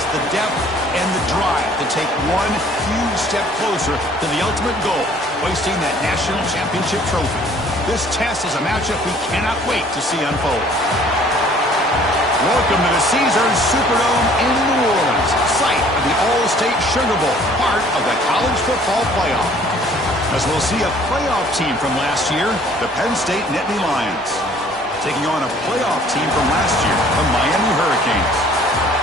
has the depth and the drive to take one huge step closer to the ultimate goal, hoisting that national championship trophy. This test is a matchup we cannot wait to see unfold. Welcome to the Caesars Superdome in New Orleans, site of the All-State Sugar Bowl, part of the college football playoff. As we'll see a playoff team from last year, the Penn State Nittany Lions, taking on a playoff team from last year, the Miami Hurricanes.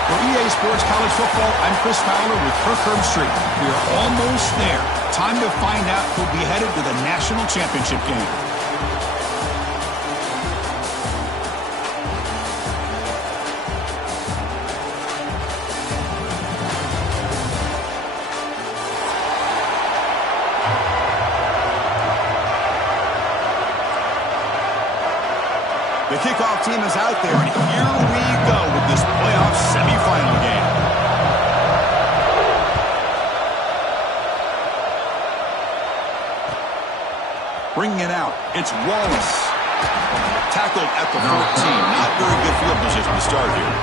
For EA Sports College Football, I'm Chris Fowler with Kirk Herbstreit. We are almost there. Time to find out who'll be headed to the national championship game. The kickoff team is out there, and here we go with this playoff semifinal game. Bringing it out, it's Wallace. Tackled at the 14. Not very good field position to start here.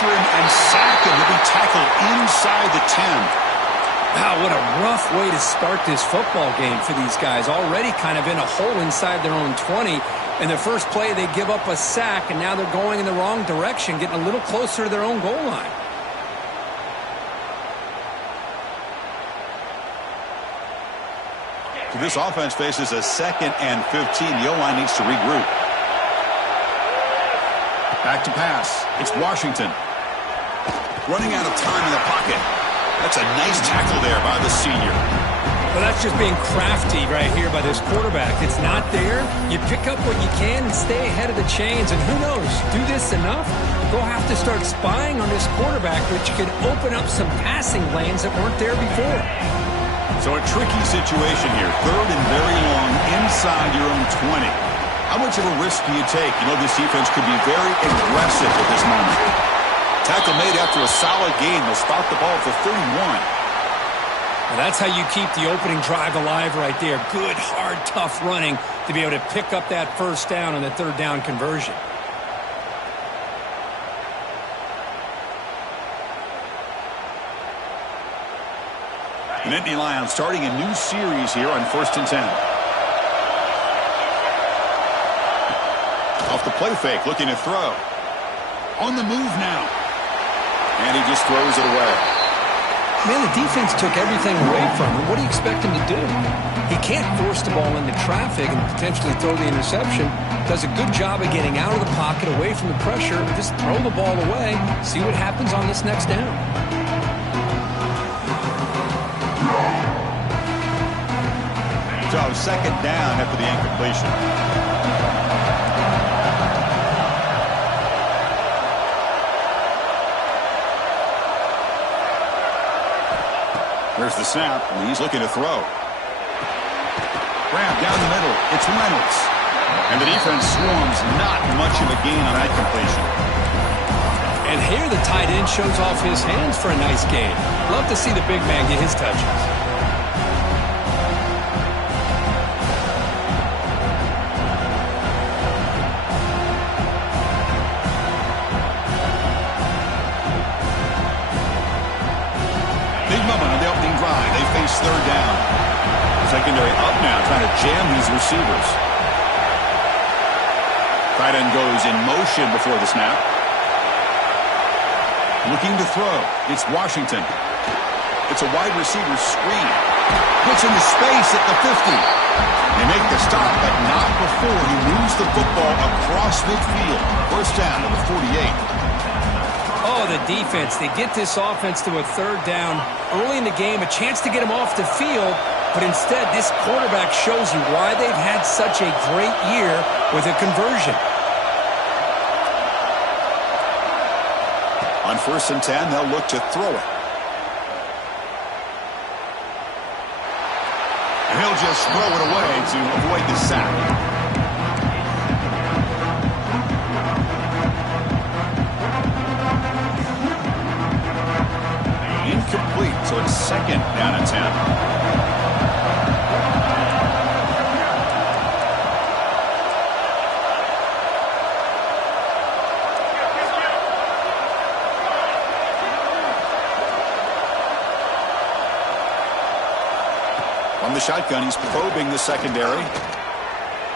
And sack him. He'll be tackled inside the 10. Wow, what a rough way to start this football game for these guys. Already kind of in a hole inside their own 20. In the first play, they give up a sack, and now they're going in the wrong direction, getting a little closer to their own goal line. So this offense faces a 2nd and 15. The O-line needs to regroup. Back to pass. It's Washington. Running out of time in the pocket. That's a nice tackle there by the senior. Well, that's just being crafty right here by this quarterback. It's not there. You pick up what you can and stay ahead of the chains. And who knows, do this enough, they'll have to start spying on this quarterback, which could open up some passing lanes that weren't there before. So a tricky situation here. 3rd and very long inside your own 20. How much of a risk do you take? You know, this defense could be very aggressive at this moment. Tackle made after a solid gain. They'll spot the ball for 31. Well, that's how you keep the opening drive alive right there. Good, hard, tough running to be able to pick up that first down on the 3rd down conversion. The Nittany Lions starting a new series here on 1st and 10. Off the play fake, looking to throw. On the move now. And he just throws it away. Man, the defense took everything away from him. What do you expect him to do? He can't force the ball into traffic and potentially throw the interception. Does a good job of getting out of the pocket, away from the pressure. Just throw the ball away. See what happens on this next down. So 2nd down after the incompletion. There's the snap, and he's looking to throw. Grab down the middle. It's Reynolds. And the defense swarms. Not much of a gain on that completion. And here the tight end shows off his hands for a nice gain. Love to see the big man get his touches. They face 3rd down. Secondary up now, trying to jam these receivers. Tight end goes in motion before the snap. Looking to throw. It's Washington. It's a wide receiver screen. Puts into space at the 50. They make the stop, but not before he moves the football across midfield. 1st down to the 48. Oh, the defense. They get this offense to a 3rd down early in the game, a chance to get him off the field, but instead this quarterback shows you why they've had such a great year with a conversion. On 1st and 10, they'll look to throw it. And he'll just throw it away to avoid the sack. Incomplete, so it's 2nd down and 10. On the shotgun, he's probing the secondary.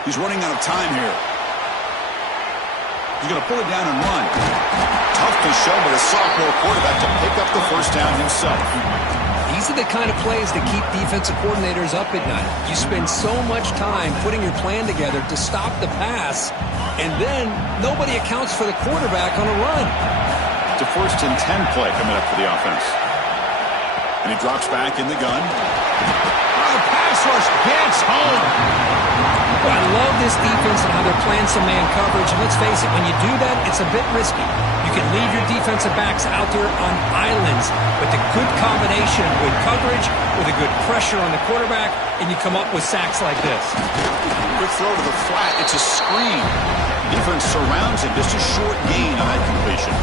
He's running out of time here. He's going to pull it down and run. Tough to show, but a sophomore quarterback to pick up the first down himself. These are the kind of plays that keep defensive coordinators up at night. You spend so much time putting your plan together to stop the pass, and then nobody accounts for the quarterback on a run. It's a 1st and 10 play coming up for the offense. And he drops back in the gun. Pass rush gets home. Well, I love this defense and how they're playing some man coverage. And let's face it, when you do that, it's a bit risky. You can leave your defensive backs out there on islands, but the good combination of good coverage with a good pressure on the quarterback, and you come up with sacks like this. Good throw to the flat. It's a screen. Defense surrounds him. Just a short gain on that completion.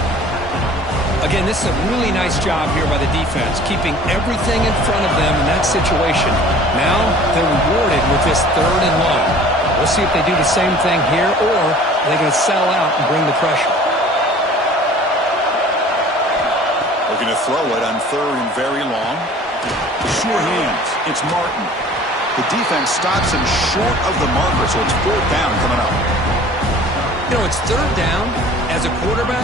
Again, this is a really nice job here by the defense, keeping everything in front of them in that situation. Now they're rewarded with this 3rd and long. We'll see if they do the same thing here, or are they going to settle out and bring the pressure. Looking to throw it on 3rd and very long. Sure hands. It's Martin. The defense stops him short of the marker, so it's 4th down coming up. You know, it's 3rd down. As a quarterback,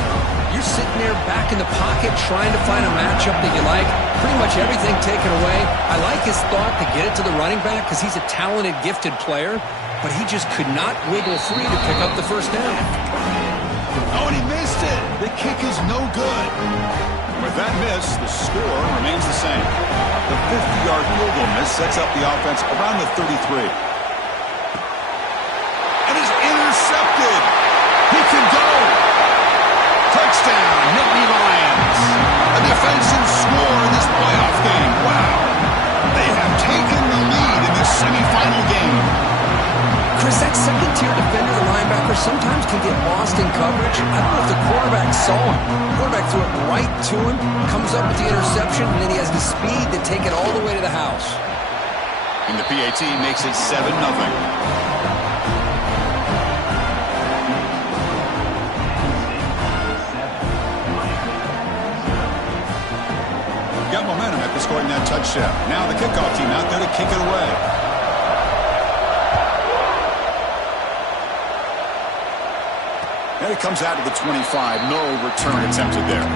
you're sitting there back in the pocket trying to find a matchup that you like. Pretty much everything taken away. I like his thought to get it to the running back because he's a talented, gifted player, but he just could not wiggle free to pick up the first down. Oh, and he missed it. The kick is no good. With that miss, the score remains the same. The 50-yard field goal miss sets up the offense around the 33. And is intercepted. He can go. Touchdown, Nittany Lions. A defensive score in this playoff game. Wow. They have taken the lead in this semifinal game. Chris, that second-tier defender, the linebacker, sometimes can get lost in coverage. I don't know if the quarterback saw him. The quarterback threw it right to him, comes up with the interception, and then he has the speed to take it all the way to the house. And the PAT makes it 7-0. Got momentum after scoring that touchdown. Now the kickoff team out there to kick it away. And it comes out to the 25. No return attempted there.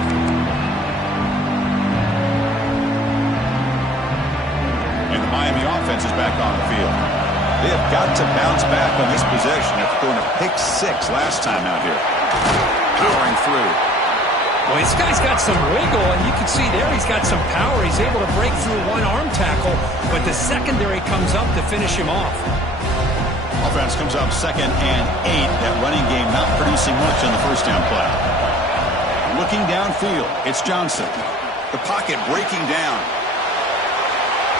And the Miami offense is back on the field. They have got to bounce back on this possession after throwing a pick 6 last time out here. Powering through. Well, this guy's got some wiggle, and you can see there he's got some power. He's able to break through one arm tackle, but the secondary comes up to finish him off. Offense comes up 2nd and 8. That running game not producing much on the first down play. Looking downfield, it's Johnson. The pocket breaking down.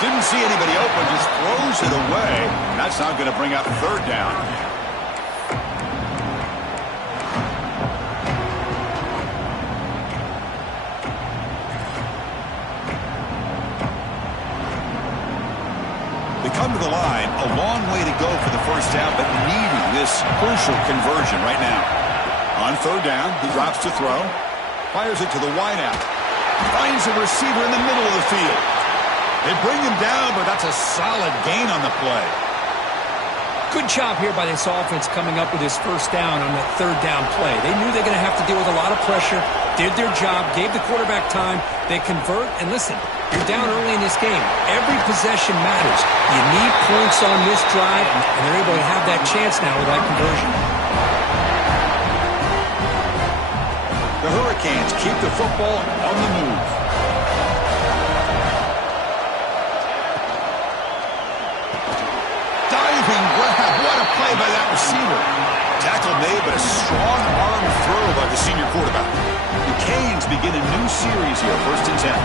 Didn't see anybody open, just throws it away. That's not going to bring up 3rd down. Come to the line, a long way to go for the first down, but needing this crucial conversion right now. On 3rd down, he drops to throw, fires it to the wideout, finds a receiver in the middle of the field. They bring him down, but that's a solid gain on the play. Good job here by this offense coming up with his first down on the 3rd down play. They knew they were going to have to deal with a lot of pressure, did their job, gave the quarterback time. They convert, and listen, you're down early in this game. Every possession matters. You need points on this drive, and they're able to have that chance now with that conversion. The Hurricanes keep the football on the move. Diving grab. What a play by that receiver. Tackle made, but a strong arm throw by the senior quarterback. The Canes begin begin a new series here, 1st and 10.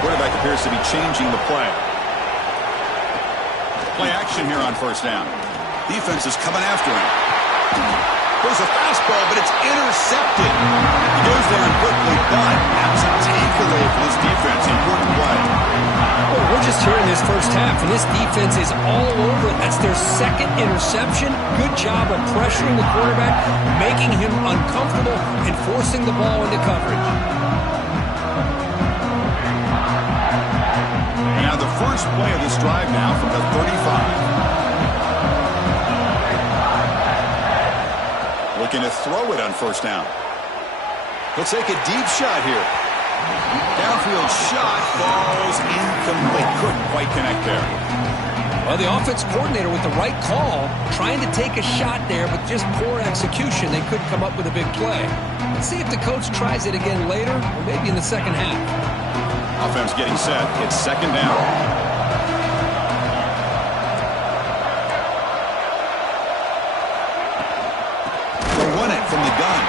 Quarterback appears to be changing the play. Play action here on 1st down. Defense is coming after him. There's a fastball, but it's intercepted. He goes down quickly, but that was a takeaway for this defense. Important play. Well, we're just here in this first half, and this defense is all over it. That's their 2nd interception. Good job of pressuring the quarterback, making him uncomfortable, and forcing the ball into coverage. Now the first play of this drive now from the 35. Looking to throw it on 1st down. He'll take a deep shot here. Downfield shot falls incomplete. Couldn't quite connect there. Well, the offense coordinator with the right call, trying to take a shot there, but just poor execution. They couldn't come up with a big play. Let's see if the coach tries it again later, or maybe in the second half. Offense getting set. It's 2nd down. From the gun.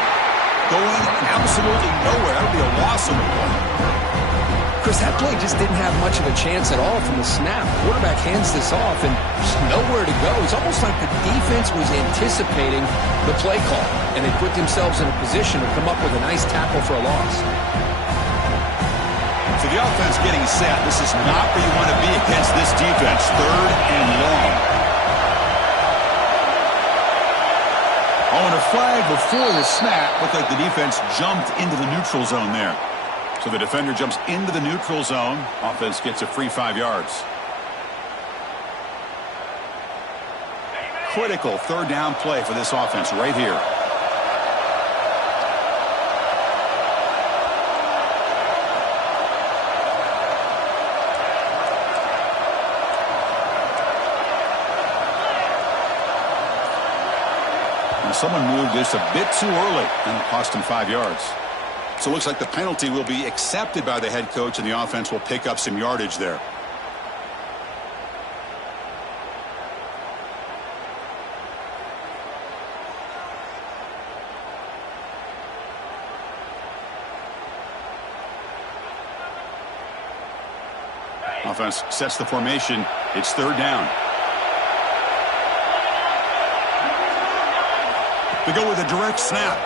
Going absolutely nowhere. That would be a loss of the play. Chris, that play just didn't have much of a chance at all from the snap. Quarterback hands this off and there's nowhere to go. It's almost like the defense was anticipating the play call, and they put themselves in a position to come up with a nice tackle for a loss. So the offense getting set. This is not where you want to be against this defense. 3rd and long. Oh, and a flag before the snap. Looked like the defense jumped into the neutral zone there. So the defender jumps into the neutral zone. Offense gets a free 5 yards. Critical 3rd down play for this offense right here. Someone moved this a bit too early, and it cost him 5 yards. So it looks like the penalty will be accepted by the head coach, and the offense will pick up some yardage there. Offense sets the formation. It's 3rd down. They go with a direct snap.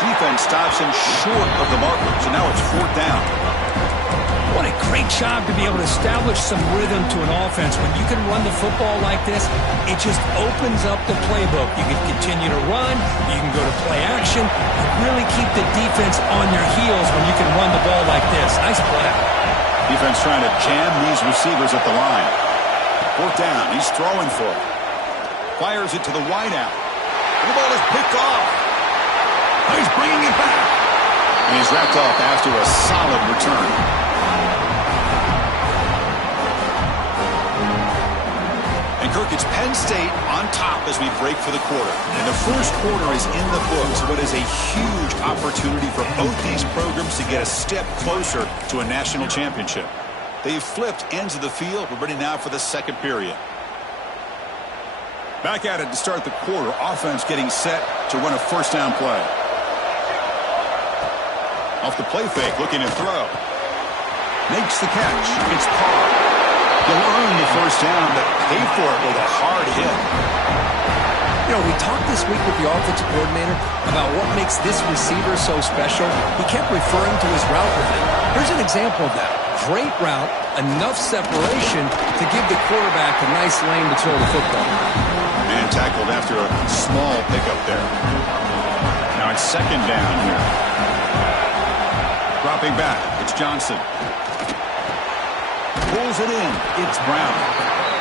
Defense stops him short of the marker, so now it's 4th down. What a great job to be able to establish some rhythm to an offense. When you can run the football like this, it just opens up the playbook. You can continue to run, you can go to play action, and really keep the defense on their heels when you can run the ball like this. Nice play. Defense trying to jam these receivers at the line. 4th down, he's throwing for it. Fires it to the wideout. And the ball is picked off. Oh, he's bringing it back. And he's wrapped up after a solid return. And Kirk, it's Penn State on top as we break for the quarter. And the first quarter is in the books. What is a huge opportunity for both these programs to get a step closer to a national championship. They've flipped ends of the field. We're ready now for the 2nd period. Back at it to start the quarter. Offense getting set to run a 1st down play. Off the play fake, looking to throw. Makes the catch. It's Carr. He'll earn the 1st down, but pay for it with a hard hit. You know, we talked this week with the offensive coordinator about what makes this receiver so special. He kept referring to his route running. Here's an example of that. Great route, enough separation to give the quarterback a nice lane to throw the football. Man tackled after a small pickup there. Now it's 2nd down here. Dropping back, it's Johnson. Pulls it in, it's Brown.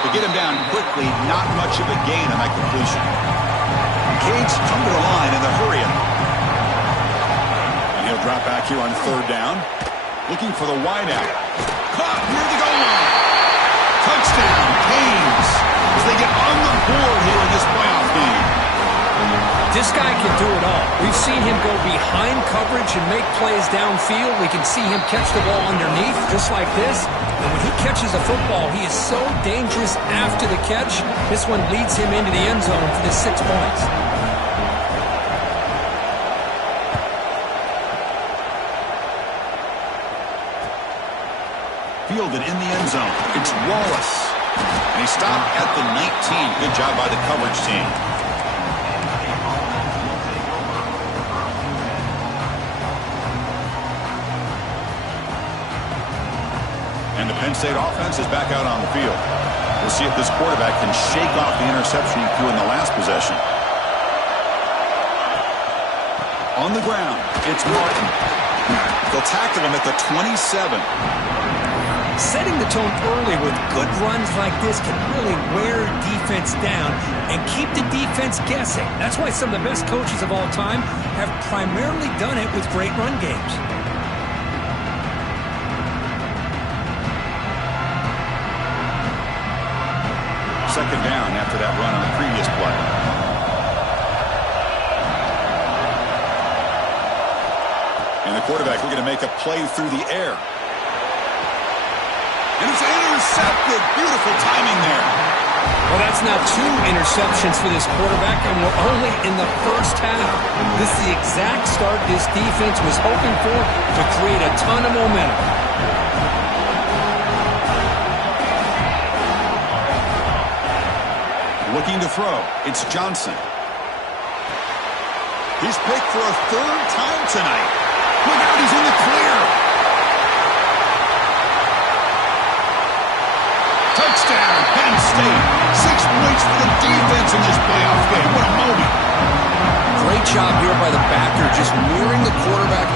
To get him down quickly, not much of a gain on that completion. Cade's come to the line in the hurry up. And he'll drop back here on 3rd down. Looking for the wideout. Caught near the goal line. Touchdown, Canes, as they get on the board here in this playoff game. This guy can do it all. We've seen him go behind coverage and make plays downfield. We can see him catch the ball underneath, just like this. And when he catches a football, he is so dangerous after the catch. This one leads him into the end zone for the 6 points. fielded in the end zone. It's Wallace. And he stopped at the 19. Good job by the coverage team. And the Penn State offense is back out on the field. We'll see if this quarterback can shake off the interception he threw in the last possession. On the ground, it's Marko. They'll tackle him at the 27. Setting the tone early with good runs like this can really wear defense down and keep the defense guessing. That's why some of the best coaches of all time have primarily done it with great run games. Second down after that run on the previous play. And the quarterback looking to make a play through the air. And it's intercepted. Beautiful timing there. Well, that's now 2 interceptions for this quarterback, and we're only in the first half. This is the exact start this defense was hoping for to create a ton of momentum. Looking to throw. It's Johnson. He's picked for a 3rd time tonight. Look out, he's in the clear. Touchdown, Penn State. 6 points for the defense in this playoff game. What a moment. Great job here by the backer, just mirroring the quarterback,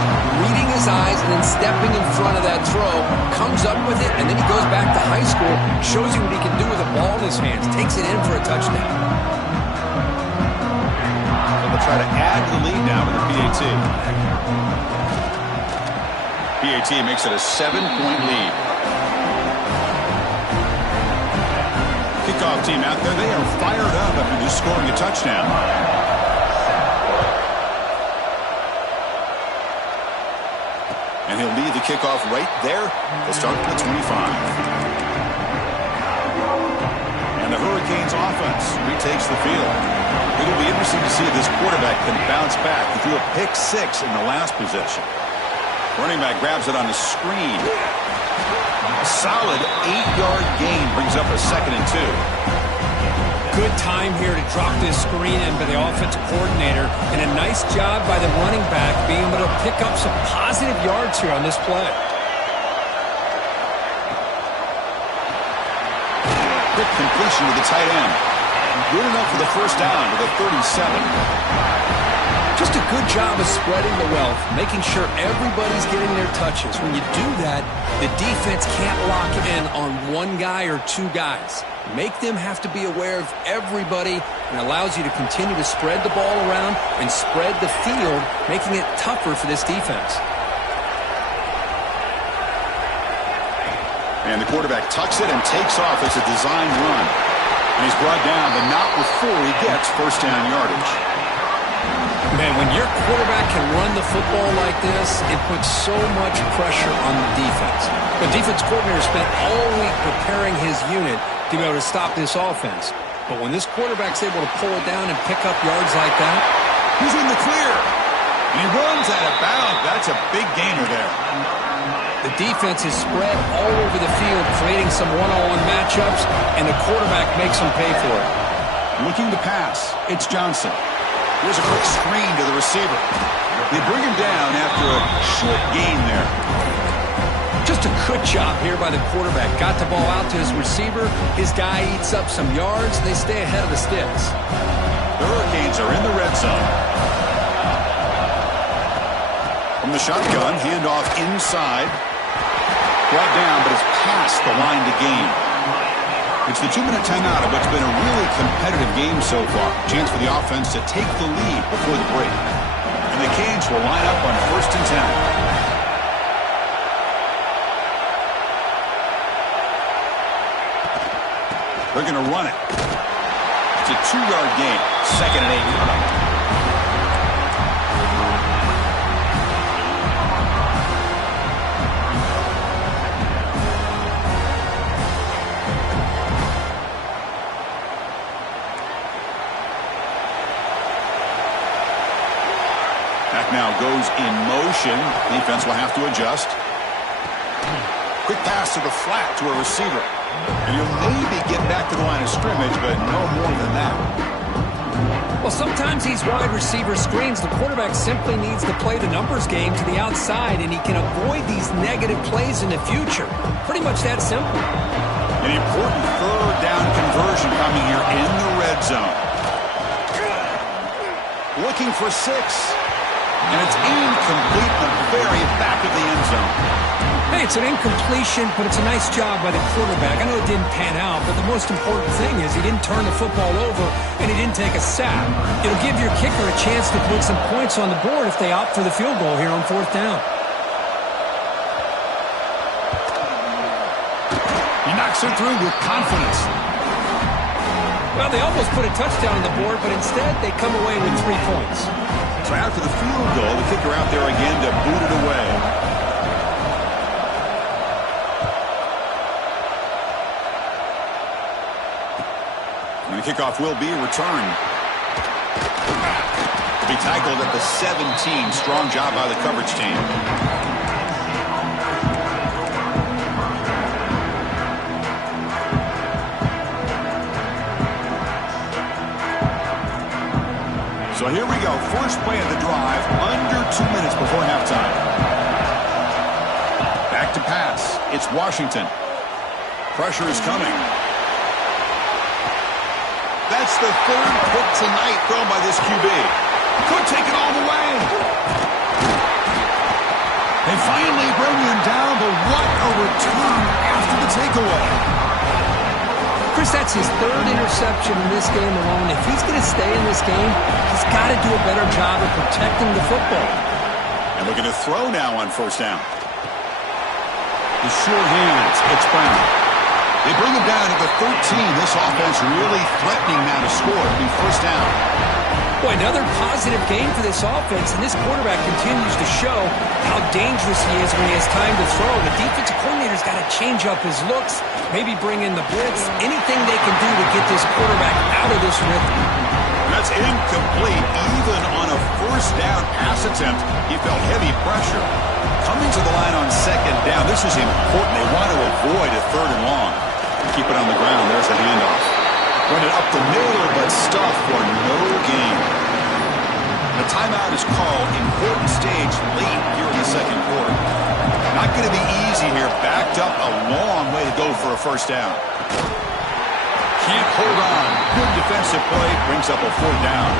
reading his eyes, and then stepping in front of that throw. Comes up with it, and then he goes back to high school, shows you what he can do with a ball in his hands, takes it in for a touchdown. So they'll try to add the lead now to the PAT. PAT makes it a 7-point lead. Kickoff team out there, they are fired up after just scoring a touchdown. And he'll lead the kickoff right there. They'll start at the 25. And the Hurricanes offense retakes the field. It'll be interesting to see if this quarterback can bounce back. He threw a pick 6 in the last possession. Running back grabs it on the screen. A solid 8-yard gain brings up a 2nd and 2. Good time here to drop this screen in by the offensive coordinator, and a nice job by the running back being able to pick up some positive yards here on this play. Quick completion to the tight end. Good enough for the first down to the 37. Just a good job of spreading the wealth, making sure everybody's getting their touches. When you do that, the defense can't lock in on one guy or 2 guys. Make them have to be aware of everybody, and allows you to continue to spread the ball around and spread the field, making it tougher for this defense. And the quarterback tucks it and takes off. It's a design run. And he's brought down, but not before he gets first down yardage. Man, when your quarterback can run the football like this, it puts so much pressure on the defense. The defense coordinator spent all week preparing his unit to be able to stop this offense. But when this quarterback's able to pull it down and pick up yards like that, he's in the clear. And he runs out of bounds. That's a big gainer there. the defense is spread all over the field, creating some one-on-one matchups, and the quarterback makes them pay for it. Looking to pass, it's Johnson. Here's a quick screen to the receiver. They bring him down after a short gain there. Just a good job here by the quarterback. Got the ball out to his receiver. His guy eats up some yards. They stay ahead of the sticks. The Hurricanes are in the red zone. From the shotgun, handoff inside. Brought down, but it's past the line to gain. It's the 2-minute timeout of what's been a really competitive game so far. Chance for the offense to take the lead before the break. And the Canes will line up on 1st and 10. They're going to run it. It's a 2-yard gain. 2nd and 8. Back now goes in motion. Defense will have to adjust. Quick pass to the flat to a receiver. And he'll maybe get back to the line of scrimmage, but no more than that. Well, sometimes these wide receiver screens, the quarterback simply needs to play the numbers game to the outside, and he can avoid these negative plays in the future. Pretty much that simple. An important third down conversion coming here in the red zone. Looking for 6. And it's incomplete in the very back of the end zone. Hey, it's an incompletion, but it's a nice job by the quarterback. I know it didn't pan out, but the most important thing is he didn't turn the football over and he didn't take a sack. It'll give your kicker a chance to put some points on the board if they opt for the field goal here on 4th down. He knocks it through with confidence. Well, they almost put a touchdown on the board, but instead they come away with 3 points. So after the field goal, the kicker out there again to boot it away. And the kickoff will be a return. To be tackled at the 17. Strong job by the coverage team. So here we go. First play of the drive, under 2 minutes before halftime. Back to pass. It's Washington. Pressure is coming. That's the 3rd pick tonight thrown by this QB. Could take it all the way. They finally bring him down, but what a return after the takeaway. Chris, that's his 3rd interception in this game alone. If he's going to stay in this game, he's got to do a better job of protecting the football. And looking to throw now on 1st down. The short hands. It's Brown. They bring him down at the 13. This offense really threatening now to score. It'll be 1st down. Boy, another positive game for this offense, and this quarterback continues to show how dangerous he is when he has time to throw. The defensive coordinator's got to change up his looks, maybe bring in the blitz, anything they can do to get this quarterback out of this rhythm. That's incomplete. Even on a 1st down pass attempt, he felt heavy pressure. Coming to the line on 2nd down, this is important. They want to avoid a 3rd and long. Keep it on the ground. There's the handoff. Run it up the middle, but stuffed for no gain. The timeout is called. Important stage late here in the 2nd quarter. Not going to be easy here. Backed up a long way to go for a 1st down. Can't hold on. Good defensive play. Brings up a 4th down.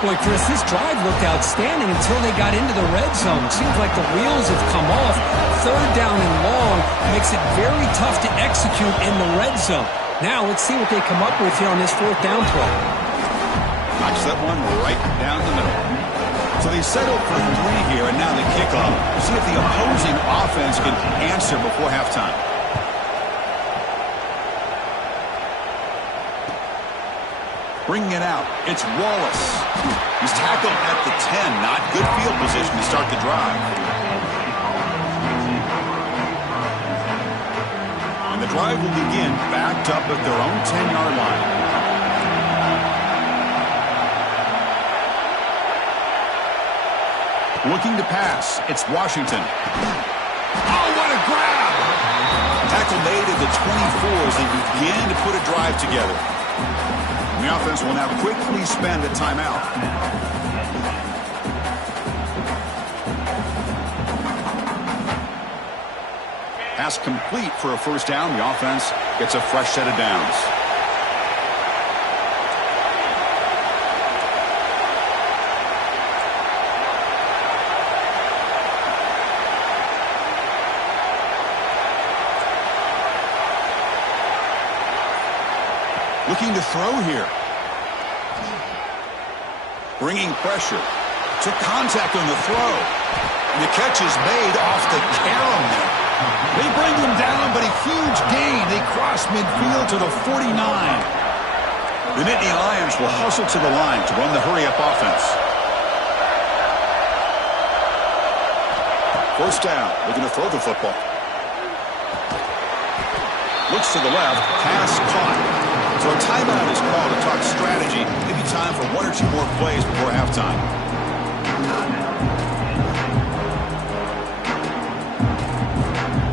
Boy, Chris, this drive looked outstanding until they got into the red zone. Seems like the wheels have come off. 3rd down and long makes it very tough to execute in the red zone. Now, let's see what they come up with here on this 4th down play. Knocks that one right down the middle. So they settle for 3 here, and now the kickoff. See if the opposing offense can answer before halftime. Bringing it out, it's Wallace. He's tackled at the 10. Not good field position to start the drive. And the drive will begin backed up at their own 10-yard line. Looking to pass, it's Washington. Oh, what a grab! Tackle made at the 24 as they begin to put a drive together. The offense will now quickly spend a timeout. Pass complete for a 1st down. The offense gets a fresh set of downs. Looking to throw here. Bringing pressure. Took contact on the throw. And the catch is made off the carom there. They bring him down, but a huge gain. They cross midfield to the 49. The Nittany Lions will hustle to the line to run the hurry-up offense. 1st down. Looking to throw the football. Looks to the left. Pass caught. So a timeout is called to talk strategy. Maybe time for 1 or 2 more plays before halftime.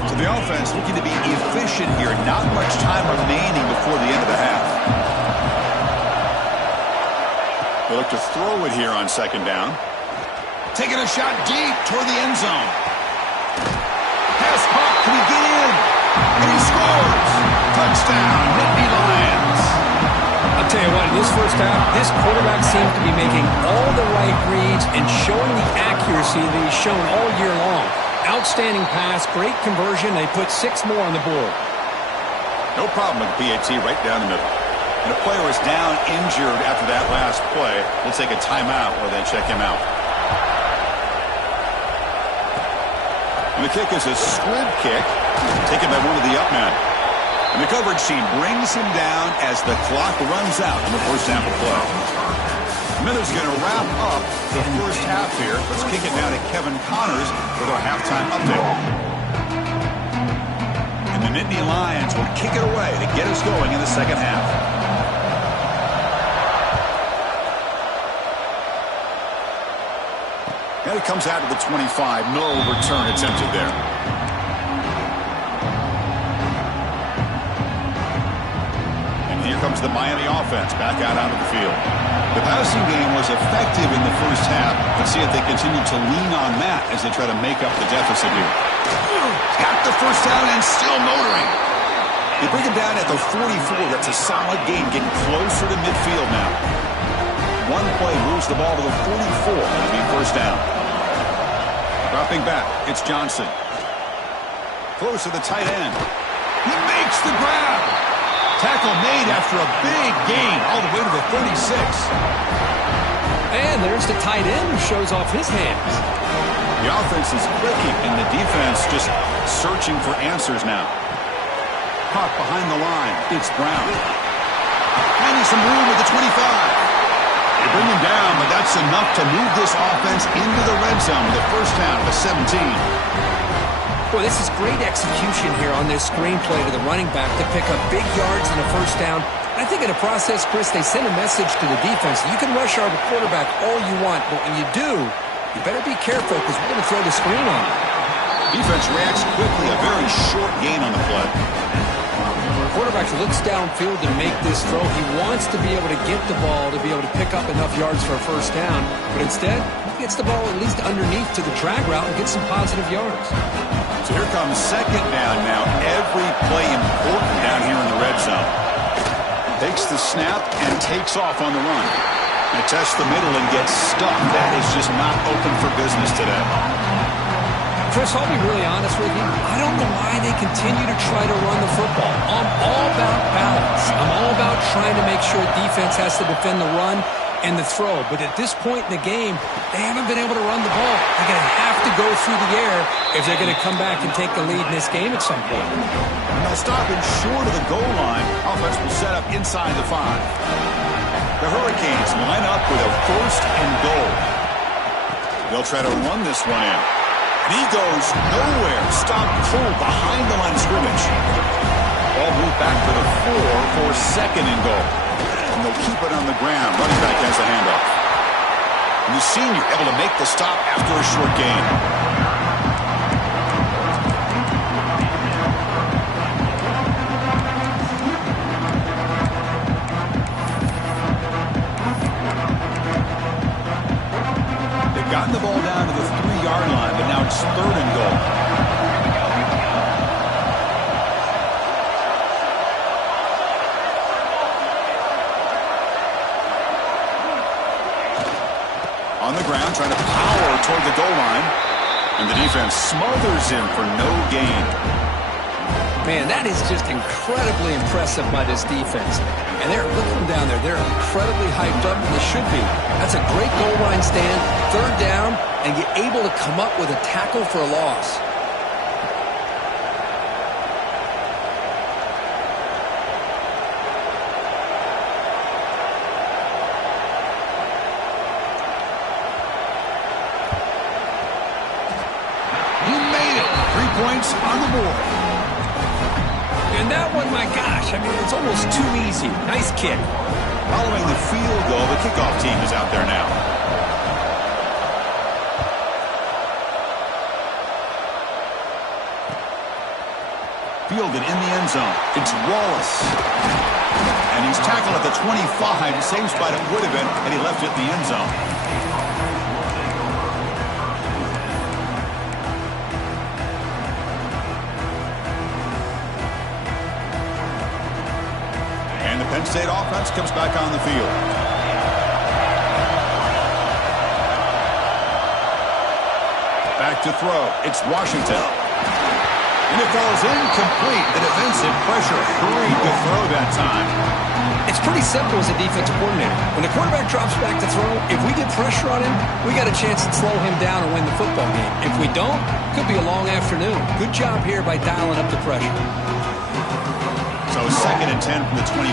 So the offense looking to be efficient here. Not much time remaining before the end of the half. They look to throw it here on second down. Taking a shot deep toward the end zone. Pass caught. Can he get in? And he scores. Touchdown, Nittany Lions. I'll tell you what, in this first half, this quarterback seems to be making all the right reads and showing the accuracy that he's shown all year long. Outstanding pass, great conversion. They put 6 more on the board. No problem with PAT right down the middle. And a player is down injured after that last play. We'll take a timeout or then check him out. And the kick is a squib kick taken by one of the up men. And the coverage team brings him down as the clock runs out in the first half of play. Miller's going to wrap up the first half here. Let's kick it down to Kevin Connors with our halftime update. And the Nittany Lions will kick it away to get us going in the second half. And it comes out to the 25. No return attempted there. Comes the Miami offense back out onto the field. The passing game was effective in the first half. Let's see if they continue to lean on that as they try to make up the deficit here. Got the first down and still motoring. They bring him down at the 44. That's a solid gain, getting closer to midfield now. One play moves the ball to the 44. It'll be first down. Dropping back, it's Johnson. Close to the tight end. He makes the grab. Tackle made after a big gain all the way to the 36. And there's the tight end who shows off his hands. The offense is clicking, and the defense just searching for answers now. Caught behind the line. It's Brown. Finding some room with the 25. They bring him down, but that's enough to move this offense into the red zone with a first down of the 17. Boy, this is great execution here on this screenplay to the running back to pick up big yards and a first down. I think in the process, Chris, they send a message to the defense. You can rush our quarterback all you want, but when you do, you better be careful because we're going to throw the screen on him. Defense reacts quickly, a very short gain on the play. Quarterback looks downfield to make this throw. He wants to be able to get the ball to be able to pick up enough yards for a first down, but instead, he gets the ball at least underneath to the drag route and gets some positive yards. So here comes second down now. Every play important down here in the red zone. Takes the snap and takes off on the run. And tests the middle and gets stuck. That is just not open for business today. Chris, I'll be really honest with you. I don't know why they continue to try to run the football. I'm all about balance. I'm all about trying to make sure defense has to defend the run and the throw. But at this point in the game, they haven't been able to run the ball. They're going to have to go through the air if they're going to come back and take the lead in this game at some point. And they'll stop it short of the goal line. Offense will set up inside the 5. The Hurricanes line up with a first and goal. They'll try to run this one in. And he goes nowhere. Stopped cold behind the line of scrimmage. Ball moved back to the 4 for second and goal. And they'll keep it on the ground. Running back has the handoff. And the senior able to make the stop after a short gain. They've gotten the ball down to the 3-yard line, but now it's third and goal. On the ground, trying to power toward the goal line. And the defense smothers him for no gain. Man, that is just incredibly impressive by this defense. And they're looking down there. They're incredibly hyped up, and they should be. That's a great goal line stand, third down, and you're able to come up with a tackle for a loss. Points on the board. And that one, my gosh, I mean, it's almost too easy. Nice kick. Following the field goal, the kickoff team is out there now. fielded in the end zone. It's Wallace. And he's tackled at the 25. Same spot it would have been had he left it in the end zone. And the Penn State offense comes back on the field. Back to throw. It's Washington. And it falls incomplete. The defensive pressure hurried to throw that time. It's pretty simple as a defensive coordinator. When the quarterback drops back to throw, if we get pressure on him, we got a chance to slow him down and win the football game. If we don't, could be a long afternoon. Good job here by dialing up the pressure. So 2nd and 10 from the 25.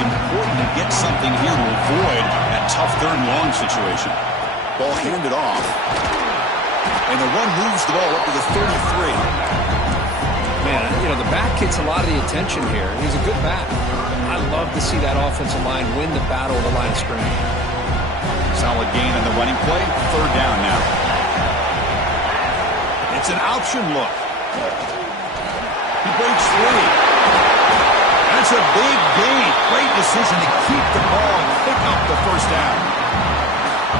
Important to get something here to avoid that tough 3rd and long situation. Ball handed off. And the run moves the ball up to the 33. Man, you know, the back gets a lot of the attention here. He's a good back. I love to see that offensive line win the battle of the line of scrimmage. Solid gain on the running play. 3rd down now. It's an option look. He breaks free. That's a big gain. Great decision to keep the ball and pick up the 1st down.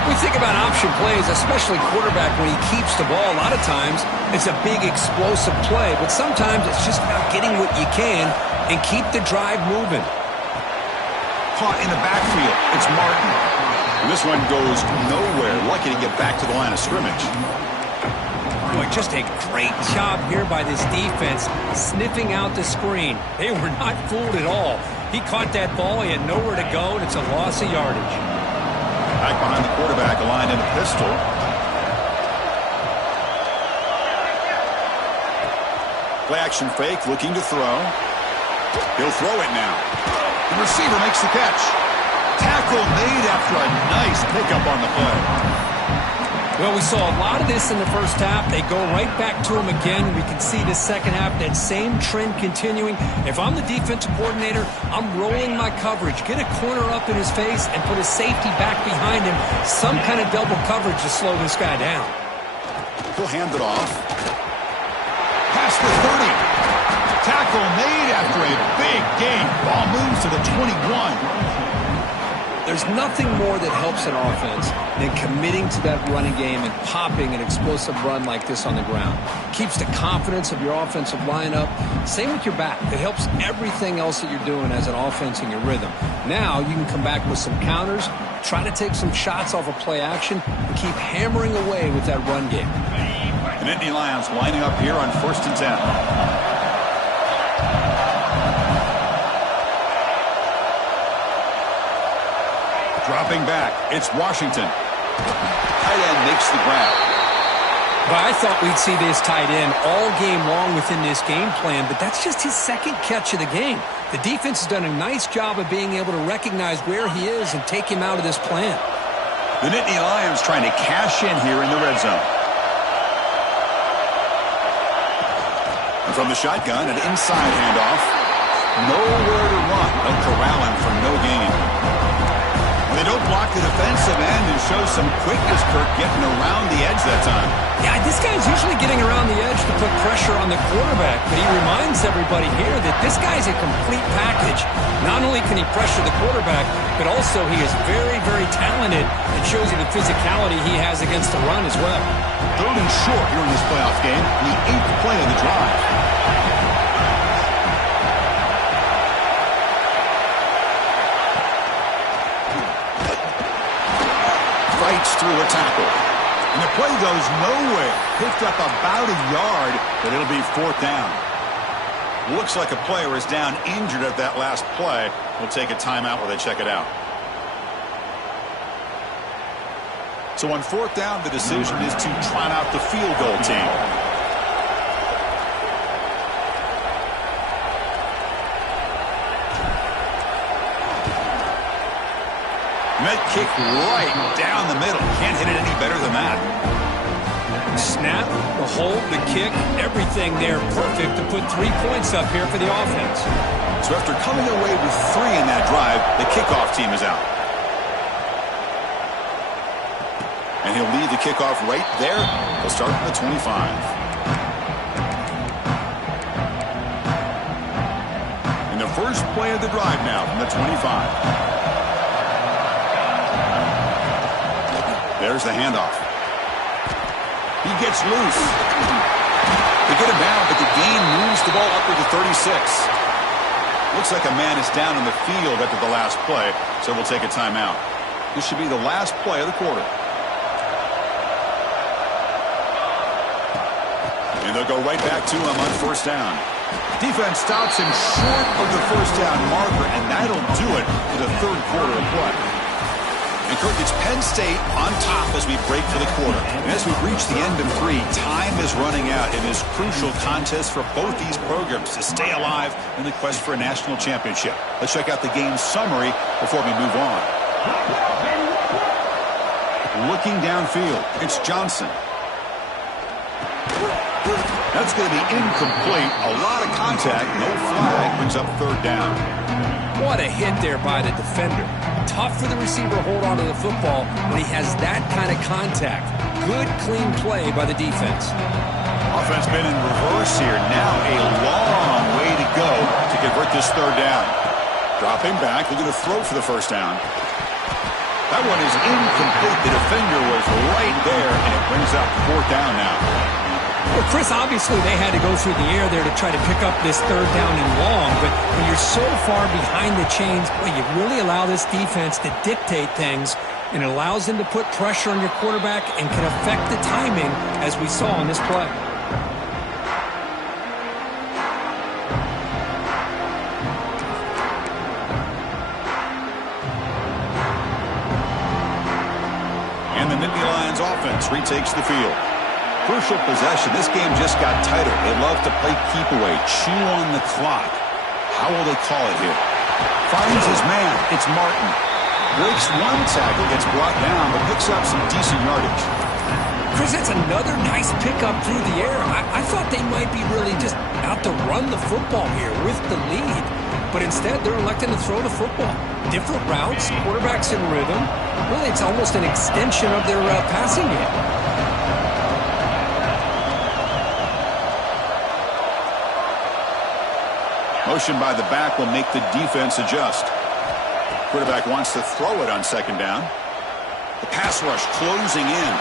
We think about option plays, especially quarterback, when he keeps the ball. A lot of times, it's a big explosive play, but sometimes it's just about getting what you can and keep the drive moving. Caught in the backfield. It's Martin. And this one goes nowhere. Lucky to get back to the line of scrimmage. Boy, just a great job here by this defense, sniffing out the screen. They were not fooled at all. He caught that ball. He had nowhere to go, and it's a loss of yardage. Back behind the quarterback, aligned in a pistol. Play action fake, looking to throw. He'll throw it now. The receiver makes the catch. Tackle made after a nice pickup on the play. Well, we saw a lot of this in the first half. They go right back to him again. We can see the second half, that same trend continuing. If I'm the defensive coordinator, I'm rolling my coverage. Get a corner up in his face and put a safety back behind him. Some kind of double coverage to slow this guy down. He'll hand it off. Past the 30. Tackle made after a big gain. Ball moves to the 21. There's nothing more that helps an offense than committing to that running game and popping an explosive run like this on the ground. Keeps the confidence of your offensive lineup. Same with your back. It helps everything else that you're doing as an offense in your rhythm. Now you can come back with some counters, try to take some shots off of play action, and keep hammering away with that run game. The Nittany Lions lining up here on 1st and 10. Dropping back, it's Washington. Tight end makes the grab. Well, I thought we'd see this tight end all game long within this game plan, but that's just his 2nd catch of the game. The defense has done a nice job of being able to recognize where he is and take him out of this plan. The Nittany Lions trying to cash in here in the red zone. And from the shotgun, an inside handoff. Nowhere to run. They'll corral him for no gain. They don't block the defensive end and show some quickness, Kirk, getting around the edge that time. Yeah, this guy's usually getting around the edge to put pressure on the quarterback, but he reminds everybody here that this guy's a complete package. Not only can he pressure the quarterback, but also he is very, very talented and shows you the physicality he has against the run as well. 3rd and short here in this playoff game, the 8th play of the drive. Through a tackle. And the play goes nowhere. Picked up about a yard, but it'll be 4th down. Looks like a player is down injured at that last play. We'll take a timeout while they check it out. So on 4th down, the decision is to trot out the field goal team. Met kick right down the middle. Can't hit it any better than that. Snap, the hold, the kick, everything there perfect to put 3 points up here for the offense. So after coming away with 3 in that drive, the kickoff team is out. And he'll lead the kickoff right there. He'll start from the 25. first play of the drive now from the 25. There's the handoff. He gets loose. They get him down, but the gain moves the ball upward to 36. Looks like a man is down in the field after the last play, so we'll take a timeout. This should be the last play of the quarter. And they'll go right back to him on first down. Defense stops him short of the first down marker, and that'll do it for the third quarter of play. And Kirk, it's Penn State on top as we break for the quarter. And as we reach the end of 3, time is running out in this crucial contest for both these programs to stay alive in the quest for a national championship. Let's check out the game summary before we move on. Looking downfield, it's Johnson. That's going to be incomplete. A lot of contact, no flag, brings up third down. What a hit there by the defender. Tough for the receiver to hold on to the football when he has that kind of contact. Good, clean play by the defense. Offense been in reverse here. Now a long way to go to convert this third down. Dropping back, looking to throw for the first down. That one is incomplete. The defender was right there, and it brings up fourth down now. Well, Chris, obviously they had to go through the air there to try to pick up this third down and long, but when you're so far behind the chains, boy, you really allow this defense to dictate things, and it allows them to put pressure on your quarterback and can affect the timing, as we saw on this play. And the Nittany Lions offense retakes the field. Crucial possession. This game just got tighter. They love to play keep away, chew on the clock. How will they call it here? Finds his man. It's Martin. Breaks one tackle, gets brought down, but picks up some decent yardage. Chris, that's another nice pickup through the air. I thought they might be really just out to run the football here with the lead, but instead they're electing to throw the football. Different routes, quarterbacks in rhythm. Really, it's almost an extension of their passing game. Motion by the back will make the defense adjust. Quarterback wants to throw it on second down. The pass rush closing in.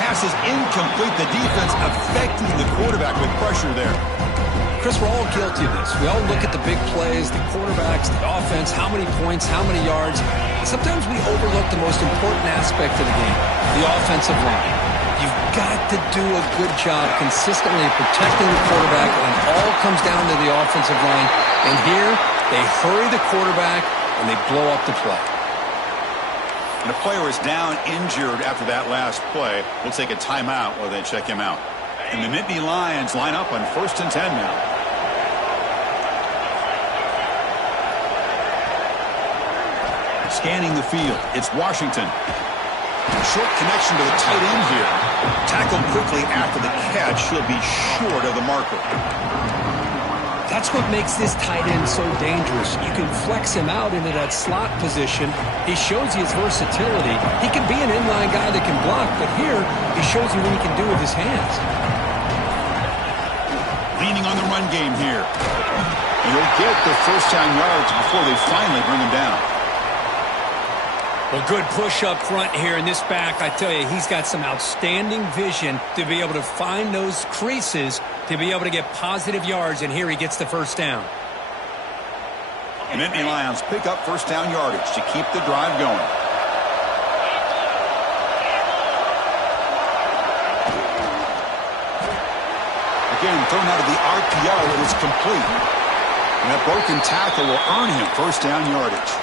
Pass is incomplete. The defense affecting the quarterback with pressure there. Chris, we're all guilty of this. We all look at the big plays, the quarterbacks, the offense, how many points, how many yards. Sometimes we overlook the most important aspect of the game, the offensive line. You've got to do a good job consistently protecting the quarterback, and it all comes down to the offensive line. And here, they hurry the quarterback, and they blow up the play. And a player is down injured after that last play. We'll take a timeout while they check him out. And the Nittany Lions line up on 1st and 10 now. Scanning the field, it's Washington. Short connection to the tight end here. Tackled quickly after the catch. He'll be short of the marker. That's what makes this tight end so dangerous. You can flex him out into that slot position. He shows you his versatility. He can be an inline guy that can block, but here he shows you what he can do with his hands. Leaning on the run game here. And he'll get the first down yards before they finally bring him down. Well, good push up front here in this back. I tell you, he's got some outstanding vision to be able to find those creases, to be able to get positive yards, and here he gets the first down. And Nittany Lions pick up first down yardage to keep the drive going. Again, thrown out of the RPO, and it's complete. And that broken tackle will earn him first down yardage.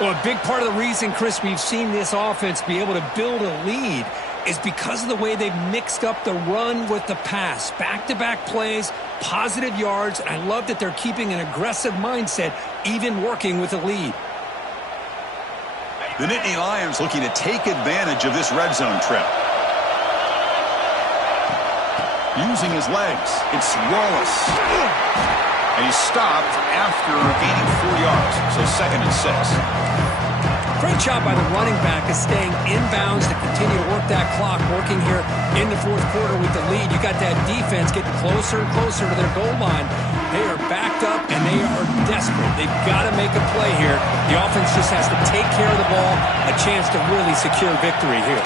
Well, a big part of the reason, Chris, we've seen this offense be able to build a lead is because of the way they've mixed up the run with the pass. Back-to-back plays, positive yards, and I love that they're keeping an aggressive mindset, even working with a lead. The Nittany Lions looking to take advantage of this red zone trip. Using his legs, it's Wallace. And he's stopped after gaining 4 yards, so 2nd and 6. Great job by the running back of staying inbounds to continue to work that clock, working here in the fourth quarter with the lead. You got that defense getting closer and closer to their goal line. They are backed up, and they are desperate. They've got to make a play here. The offense just has to take care of the ball, a chance to really secure victory here.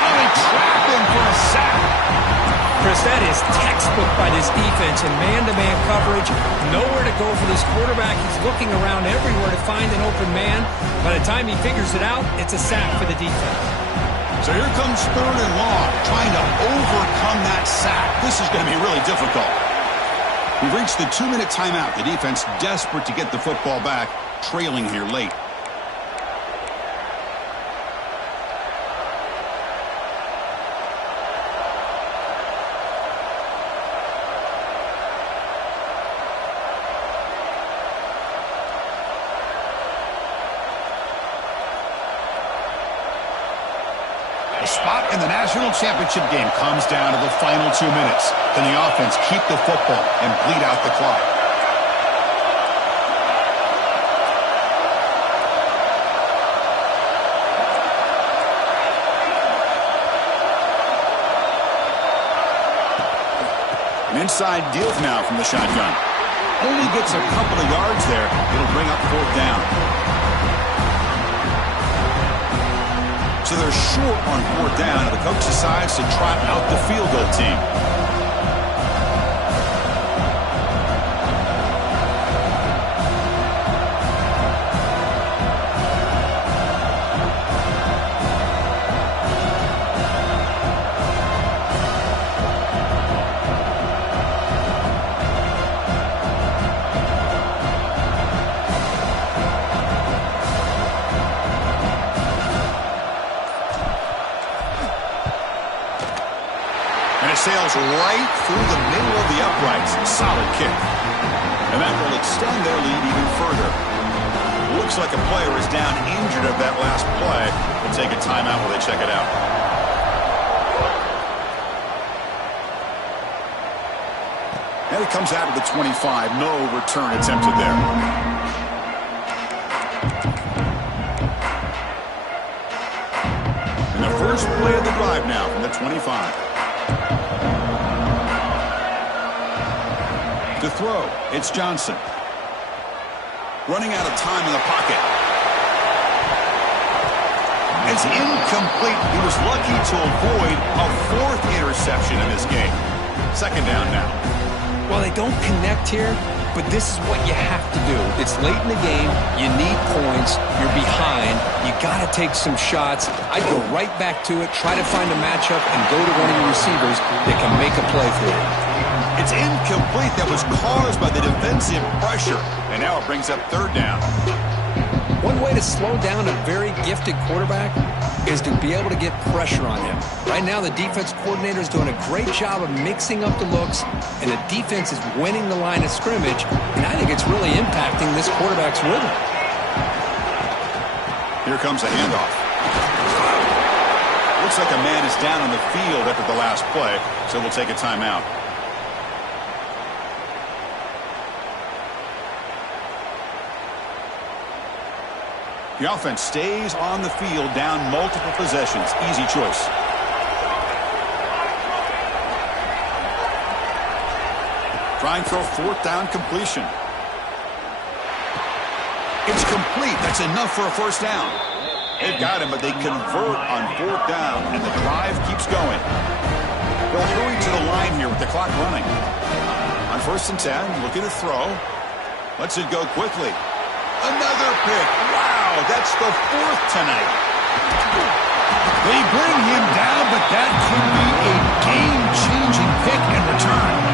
Oh, they trap him for a sack. Chris, that is textbook by this defense in man-to-man coverage. Nowhere to go for this quarterback. He's looking around everywhere to find an open man. By the time he figures it out, it's a sack for the defense. So here comes third and long, trying to overcome that sack. This is going to be really difficult. We've reached the 2-minute timeout. The defense desperate to get the football back, trailing here late. The spot in the national championship game comes down to the final 2 minutes. Can the offense keep the football and bleed out the clock? An inside deal now from the shotgun. Only gets a couple of yards there. It'll bring up fourth down. So they're short on fourth down, and the coach decides to trot out the field goal team. Sails right through the middle of the uprights. Solid kick. And that will extend their lead even further. Looks like a player is down injured of that last play. We'll take a timeout while they check it out. And it comes out of the 25. No return attempted there. And the first play of the drive now from the 25. To throw, it's Johnson. Running out of time in the pocket. It's incomplete. He was lucky to avoid a fourth interception in this game. Second down now. Well, they don't connect here, but this is what you have to do. It's late in the game. You need points. You're behind. You got to take some shots. I'd go right back to it, try to find a matchup, and go to one of your receivers that can make a play for you. It's incomplete. That was caused by the defensive pressure. And now it brings up third down. One way to slow down a very gifted quarterback is to be able to get pressure on him. Right now, the defense coordinator is doing a great job of mixing up the looks, and the defense is winning the line of scrimmage, and I think it's really impacting this quarterback's rhythm. Here comes a handoff. Looks like a man is down on the field after the last play, so we'll take a timeout. The offense stays on the field, down multiple possessions. Easy choice. Trying for a fourth down completion. It's complete. That's enough for a first down. They've got him, but they convert on fourth down, and the drive keeps going. They'll hurry to the line here with the clock running. On first and 10, looking to throw. Lets it go quickly. Another pick. Wow, that's the fourth tonight. They bring him down, but that could be a game-changing pick in return.